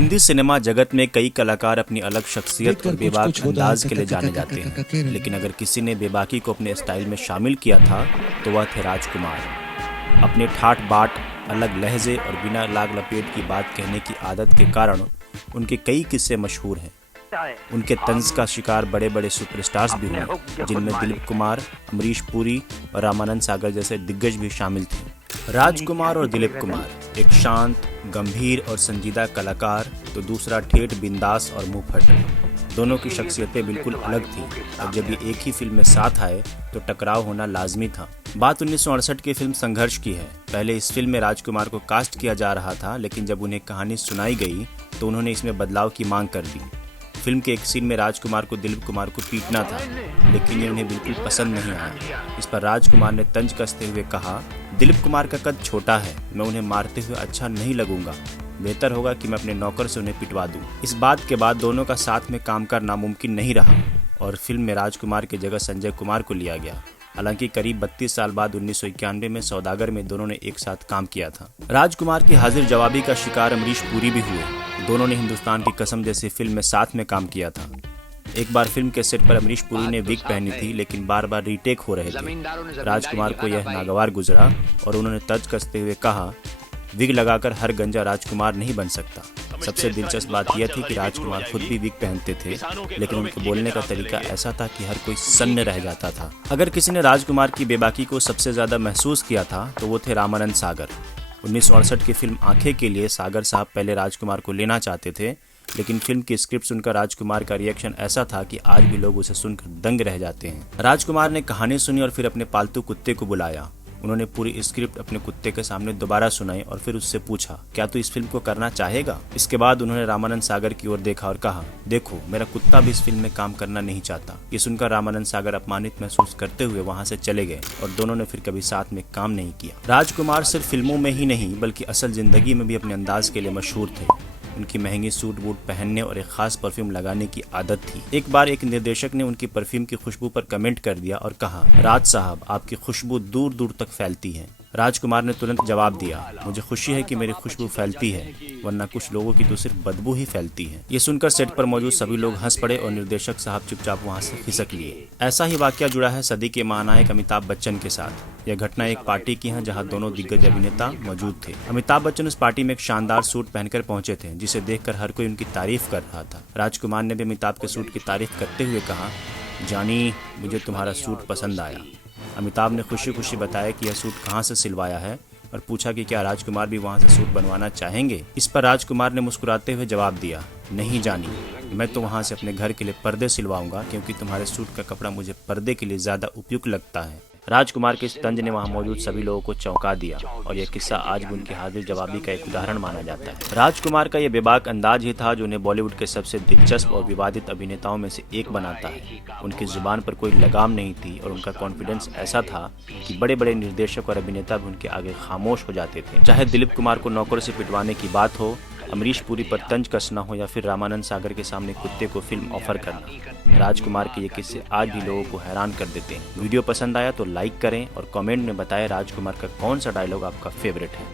Hindi cinema जगत में कई कलाकार अपनी अलग शख्सियत और बेबाक अंदाज के लिए जाने जाते हैं, लेकिन अगर किसी ने बेबाकी को अपने स्टाइल में शामिल किया था तो वह थे राजकुमार। अपने ठाट बाट, अलग लहजे और बिना लाग लपेट की बात कहने की आदत के कारण उनके कई किस्से मशहूर हैं। उनके तंज का शिकार बड़े बड़े सुपरस्टार्स भी हुए, जिनमें दिलीप कुमार, अमरीश पुरी और रामानंद सागर जैसे दिग्गज भी शामिल थे। राजकुमार और दिलीप कुमार, एक शांत, गंभीर और संजीदा कलाकार तो दूसरा ठेठ, बिंदास और मुंहफट। दोनों की शख्सियतें बिल्कुल अलग थी और जब ये एक ही फिल्म में साथ आए तो टकराव होना लाजमी था। बात 1968 की फिल्म संघर्ष की है। पहले इस फिल्म में राजकुमार को कास्ट किया जा रहा था, लेकिन जब उन्हें कहानी सुनाई गई तो उन्होंने इसमें बदलाव की मांग कर दी। फिल्म के एक सीन में राजकुमार को दिलीप कुमार को पीटना था, लेकिन ये उन्हें बिल्कुल पसंद नहीं आया। इस पर राजकुमार ने तंज कसते हुए कहा, दिलीप कुमार का कद छोटा है, मैं उन्हें मारते हुए अच्छा नहीं लगूंगा, बेहतर होगा कि मैं अपने नौकर से उन्हें पिटवा दूं। इस बात के बाद दोनों का साथ में काम करना मुमकिन नहीं रहा और फिल्म में राजकुमार की जगह संजय कुमार को लिया गया। हालांकि करीब 32 साल बाद 1991 में सौदागर में दोनों ने एक साथ काम किया था। राजकुमार की हाजिर जवाबी का शिकार अमरीश पुरी भी हुए। दोनों ने हिंदुस्तान की कसम जैसी फिल्म में साथ में काम किया था। एक बार फिल्म के सेट पर अमरीश पुरी ने विग पहनी थी, लेकिन बार बार रीटेक हो रहे थे। राजकुमार को यह नागवार गुजरा और उन्होंने तर्ज कसते हुए कहा, विग लगाकर हर गंजा राजकुमार नहीं बन सकता। सबसे दिलचस्प बात यह थी कि राजकुमार खुद भी विग पहनते थे, लेकिन उनके बोलने का तरीका ऐसा था कि हर कोई सन्न रह जाता था। अगर किसी ने राजकुमार की बेबाकी को सबसे ज्यादा महसूस किया था तो वो थे रामानंद सागर। 1968 की फिल्म आंखें के लिए सागर साहब पहले राजकुमार को लेना चाहते थे, लेकिन फिल्म की स्क्रिप्ट सुनकर राजकुमार का रिएक्शन ऐसा था कि आज भी लोग उसे सुनकर दंग रह जाते हैं। राजकुमार ने कहानी सुनी और फिर अपने पालतू कुत्ते को बुलाया। उन्होंने पूरी स्क्रिप्ट अपने कुत्ते के सामने दोबारा सुनाई और फिर उससे पूछा, क्या तू इस फिल्म को करना चाहेगा? इसके बाद उन्होंने रामानंद सागर की ओर देखा और कहा, देखो, मेरा कुत्ता भी इस फिल्म में काम करना नहीं चाहता। ये सुनकर रामानंद सागर अपमानित महसूस करते हुए वहां से चले गए और दोनों ने फिर कभी साथ में काम नहीं किया। राजकुमार सिर्फ फिल्मों में ही नहीं बल्कि असल जिंदगी में भी अपने अंदाज के लिए मशहूर थे। उनकी महंगी सूट बूट पहनने और एक खास परफ्यूम लगाने की आदत थी। एक बार एक निर्देशक ने उनकी परफ्यूम की खुशबू पर कमेंट कर दिया और कहा, राज साहब, आपकी खुशबू दूर दूर तक फैलती है। राजकुमार ने तुरंत जवाब दिया, मुझे खुशी है कि मेरी खुशबू फैलती है, वरना कुछ लोगों की तो सिर्फ बदबू ही फैलती है। ये सुनकर सेट पर मौजूद सभी लोग हंस पड़े और निर्देशक साहब चुपचाप वहां से खिसक लिए। ऐसा ही वाकया जुड़ा है सदी के महानायक अमिताभ बच्चन के साथ। यह घटना एक पार्टी की है जहां दोनों दिग्गज अभिनेता मौजूद थे। अमिताभ बच्चन उस पार्टी में एक शानदार सूट पहनकर पहुंचे थे, जिसे देखकर हर कोई उनकी तारीफ कर रहा था। राजकुमार ने भी अमिताभ के सूट की तारीफ करते हुए कहा, जानी, मुझे तुम्हारा सूट पसंद आया। अमिताभ ने खुशी खुशी बताया कि यह सूट कहाँ से सिलवाया है और पूछा कि क्या राजकुमार भी वहाँ से सूट बनवाना चाहेंगे। इस पर राजकुमार ने मुस्कुराते हुए जवाब दिया, नहीं जानी, मैं तो वहाँ से अपने घर के लिए पर्दे सिलवाऊंगा, क्योंकि तुम्हारे सूट का कपड़ा मुझे पर्दे के लिए ज्यादा उपयुक्त लगता है। राजकुमार के इस तंज ने वहां मौजूद सभी लोगों को चौंका दिया और यह किस्सा आज भी उनकी हाजिर जवाबी का एक उदाहरण माना जाता है। राजकुमार का यह बेबाक अंदाज ही था जो उन्हें बॉलीवुड के सबसे दिलचस्प और विवादित अभिनेताओं में से एक बनाता है। उनकी जुबान पर कोई लगाम नहीं थी और उनका कॉन्फिडेंस ऐसा था कि बड़े बड़े निर्देशक और अभिनेता भी उनके आगे खामोश हो जाते थे। चाहे दिलीप कुमार को नौकर से पिटवाने की बात हो, अमरीश पुरी पर तंज कसना हो या फिर रामानंद सागर के सामने कुत्ते को फिल्म ऑफर करना, राजकुमार के ये किस्से आज भी लोगों को हैरान कर देते हैं। वीडियो पसंद आया तो लाइक करें और कमेंट में बताएं राजकुमार का कौन सा डायलॉग आपका फेवरेट है।